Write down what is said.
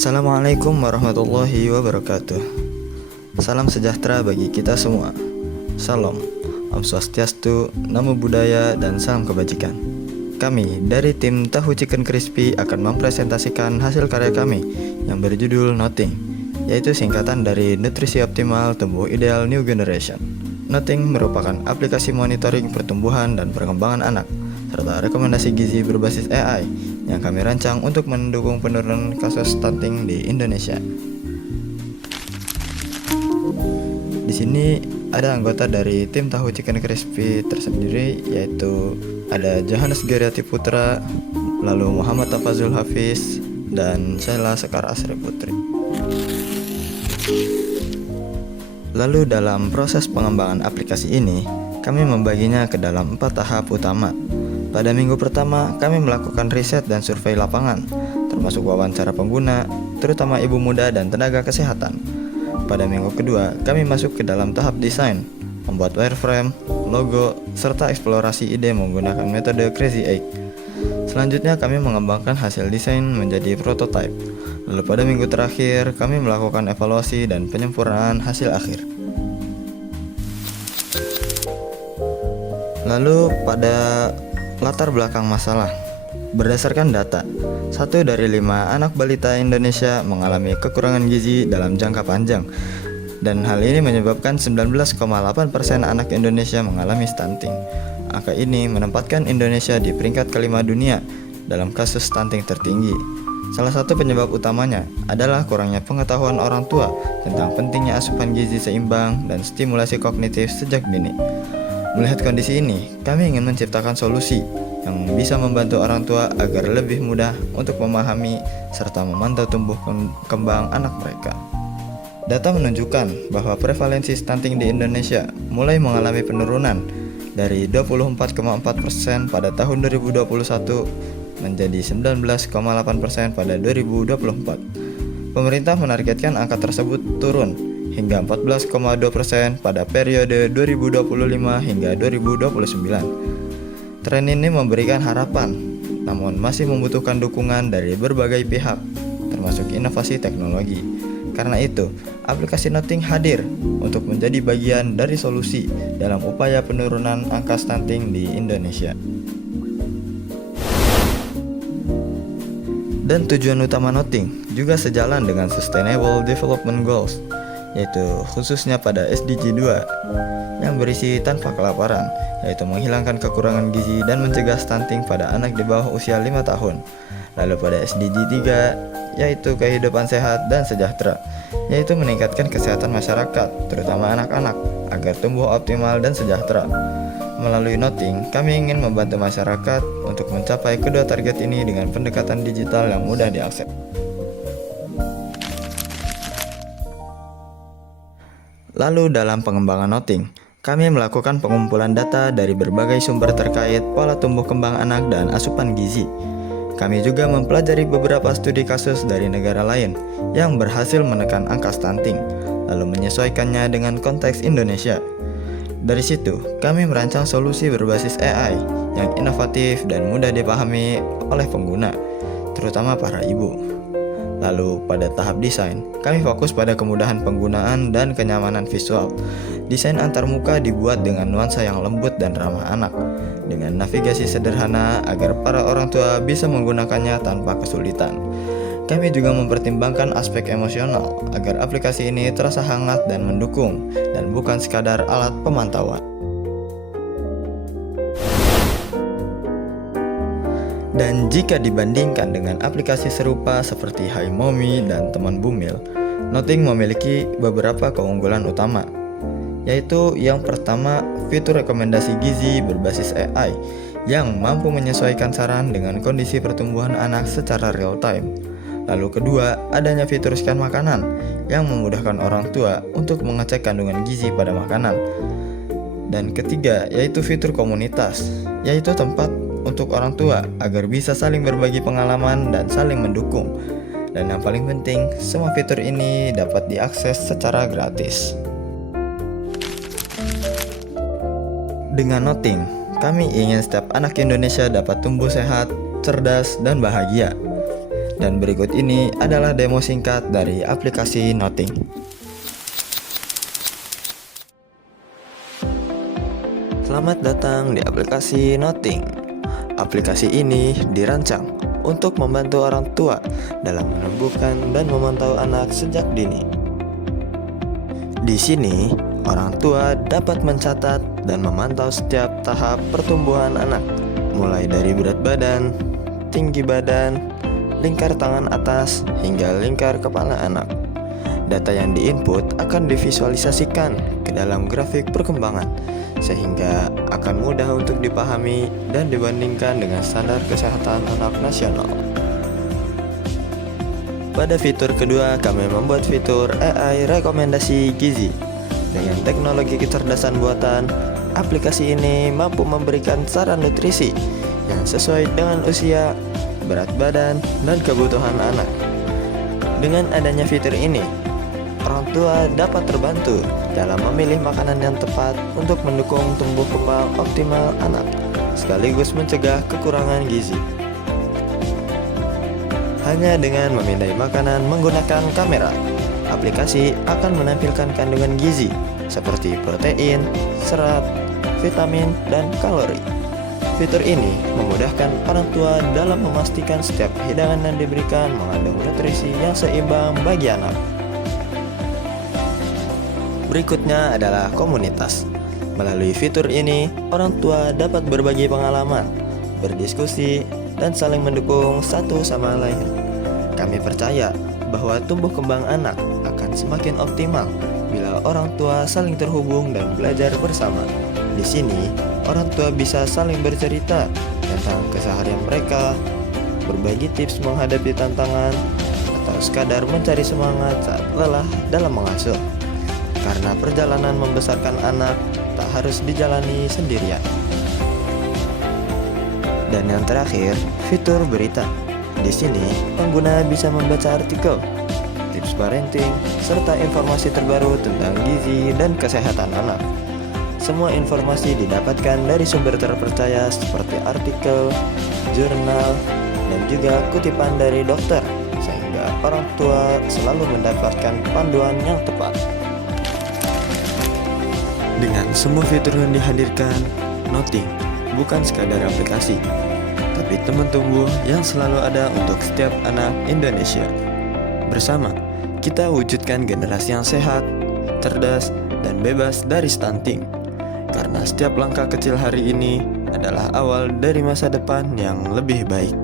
Assalamualaikum warahmatullahi wabarakatuh. Salam sejahtera bagi kita semua. Salam, Om Swastiastu, Namo Buddhaya, dan salam kebajikan. Kami dari tim Tahu Chicken Crispy akan mempresentasikan hasil karya kami yang berjudul Nothing, yaitu singkatan dari Nutrisi Optimal Tumbuh Ideal New Generation. Nothing merupakan aplikasi monitoring pertumbuhan dan perkembangan anak serta rekomendasi gizi berbasis AI yang kami rancang untuk mendukung penurunan kasus stunting di Indonesia. Di sini ada anggota dari tim Tahu Chicken Crispy tersendiri, yaitu ada Johannes Geriati Putra, lalu Muhammad Tafazul Hafiz, dan Sheila Sekar Asri Putri. Lalu dalam proses pengembangan aplikasi ini, kami membaginya ke dalam 4 tahap utama. Pada minggu pertama, kami melakukan riset dan survei lapangan, termasuk wawancara pengguna, terutama ibu muda dan tenaga kesehatan. Pada minggu kedua, kami masuk ke dalam tahap desain, membuat wireframe, logo, serta eksplorasi ide menggunakan metode Crazy Egg. Selanjutnya, kami mengembangkan hasil desain menjadi prototype. Lalu pada minggu terakhir, kami melakukan evaluasi dan penyempurnaan hasil akhir. Lalu pada latar belakang masalah, berdasarkan data, 1 dari 5 anak balita Indonesia mengalami kekurangan gizi dalam jangka panjang, dan hal ini menyebabkan 19,8% anak Indonesia mengalami stunting. Angka ini menempatkan Indonesia di peringkat kelima dunia dalam kasus stunting tertinggi. Salah satu penyebab utamanya adalah kurangnya pengetahuan orang tua tentang pentingnya asupan gizi seimbang dan stimulasi kognitif sejak dini. Melihat kondisi ini, kami ingin menciptakan solusi yang bisa membantu orang tua agar lebih mudah untuk memahami serta memantau tumbuh kembang anak mereka. Data menunjukkan bahwa prevalensi stunting di Indonesia mulai mengalami penurunan dari 24,4% pada tahun 2021 menjadi 19,8% pada 2024. Pemerintah menargetkan angka tersebut turun hingga 14,2% pada periode 2025 hingga 2029. Tren ini memberikan harapan, namun masih membutuhkan dukungan dari berbagai pihak, termasuk inovasi teknologi. Karena itu, aplikasi Nothing hadir untuk menjadi bagian dari solusi dalam upaya penurunan angka stunting di Indonesia. Dan tujuan utama Nothing juga sejalan dengan Sustainable Development Goals, yaitu khususnya pada SDG 2 yang berisi tanpa kelaparan, yaitu menghilangkan kekurangan gizi dan mencegah stunting pada anak di bawah usia 5 tahun. Lalu pada SDG 3 yaitu kehidupan sehat dan sejahtera, yaitu meningkatkan kesehatan masyarakat, terutama anak-anak, agar tumbuh optimal dan sejahtera. Melalui Nothing, kami ingin membantu masyarakat untuk mencapai kedua target ini dengan pendekatan digital yang mudah diakses. Lalu dalam pengembangan Nothing, kami melakukan pengumpulan data dari berbagai sumber terkait pola tumbuh kembang anak dan asupan gizi. Kami juga mempelajari beberapa studi kasus dari negara lain yang berhasil menekan angka stunting, lalu menyesuaikannya dengan konteks Indonesia. Dari situ, kami merancang solusi berbasis AI yang inovatif dan mudah dipahami oleh pengguna, terutama para ibu. Lalu pada tahap desain, kami fokus pada kemudahan penggunaan dan kenyamanan visual. Desain antarmuka dibuat dengan nuansa yang lembut dan ramah anak, dengan navigasi sederhana agar para orang tua bisa menggunakannya tanpa kesulitan. Kami juga mempertimbangkan aspek emosional agar aplikasi ini terasa hangat dan mendukung, dan bukan sekadar alat pemantauan. Dan jika dibandingkan dengan aplikasi serupa seperti Hi Mommy dan Teman Bumil, Nothing memiliki beberapa keunggulan utama, yaitu yang pertama, fitur rekomendasi gizi berbasis AI yang mampu menyesuaikan saran dengan kondisi pertumbuhan anak secara real time. Lalu kedua, adanya fitur scan makanan yang memudahkan orang tua untuk mengecek kandungan gizi pada makanan. Dan ketiga, yaitu fitur komunitas, yaitu tempat untuk orang tua agar bisa saling berbagi pengalaman dan saling mendukung. Dan yang paling penting, semua fitur ini dapat diakses secara gratis. Dengan Nothing, kami ingin setiap anak Indonesia dapat tumbuh sehat, cerdas, dan bahagia. Dan berikut ini adalah demo singkat dari aplikasi Noting. Selamat datang di aplikasi Noting. Aplikasi ini dirancang untuk membantu orang tua dalam menumbuhkan dan memantau anak sejak dini. Di sini, orang tua dapat mencatat dan memantau setiap tahap pertumbuhan anak, mulai dari berat badan, tinggi badan, lingkar tangan atas, hingga lingkar kepala anak. Data yang diinput akan divisualisasikan ke dalam grafik perkembangan, sehingga akan mudah untuk dipahami dan dibandingkan dengan standar kesehatan anak nasional. Pada fitur kedua, kami membuat fitur AI rekomendasi gizi. Dengan teknologi kecerdasan buatan, aplikasi ini mampu memberikan saran nutrisi yang sesuai dengan usia, berat badan, dan kebutuhan anak. Dengan adanya fitur ini, orang tua dapat terbantu dalam memilih makanan yang tepat untuk mendukung tumbuh kembang optimal anak, sekaligus mencegah kekurangan gizi. Hanya dengan memindai makanan menggunakan kamera, aplikasi akan menampilkan kandungan gizi seperti protein, serat, vitamin, dan kalori. Fitur ini memudahkan orang tua dalam memastikan setiap hidangan yang diberikan mengandung nutrisi yang seimbang bagi anak. Berikutnya adalah komunitas. Melalui fitur ini, orang tua dapat berbagi pengalaman, berdiskusi, dan saling mendukung satu sama lain. Kami percaya bahwa tumbuh kembang anak akan semakin optimal bila orang tua saling terhubung dan belajar bersama. Di sini, orang tua bisa saling bercerita tentang keseharian mereka, berbagi tips menghadapi tantangan, atau sekadar mencari semangat saat lelah dalam mengasuh. Karena perjalanan membesarkan anak tak harus dijalani sendirian. Dan yang terakhir, fitur berita. Di sini, pengguna bisa membaca artikel, tips parenting, serta informasi terbaru tentang gizi dan kesehatan anak. Semua informasi didapatkan dari sumber terpercaya seperti artikel, jurnal, dan juga kutipan dari dokter, sehingga orang tua selalu mendapatkan panduan yang tepat. Dengan semua fitur yang dihadirkan, Noting bukan sekadar aplikasi, tapi teman tumbuh yang selalu ada untuk setiap anak Indonesia. Bersama, kita wujudkan generasi yang sehat, cerdas, dan bebas dari stunting. Karena setiap langkah kecil hari ini adalah awal dari masa depan yang lebih baik.